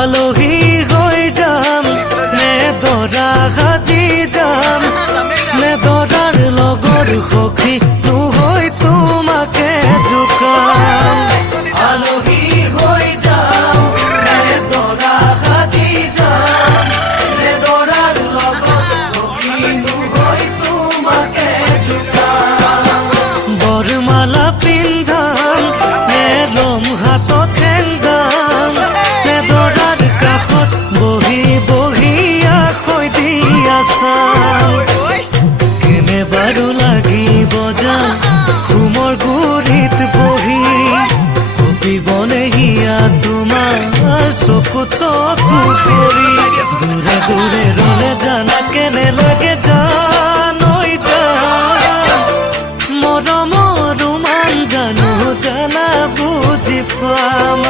আলহী হৈ যাম নে দৰা সাজি যাম নে দৰাৰ লগৰ সখী নহৈ তোমাকে জোকাম আলহী হৈ যাম নে দৰা সাজি যাম নে দৰাৰ লগৰ সখী নহৈ তোমাকে জোকাম বৰমালা পিন্ধাম নে লম হাতত চেংদাম নে দৰাৰ কাষত বহি বহি আখৈ দি আছাম কেনে বাৰু লাগিব যাম ঘুমৰ গুৰিত বহি কপিবনে হিয়া তোমাৰ চকু চকু পৰি দূৰে দূৰে ৰলে জানা কেনে লাগে জানৈ যাম মৰমৰ ৰোমান জানো জানা বুজি পাম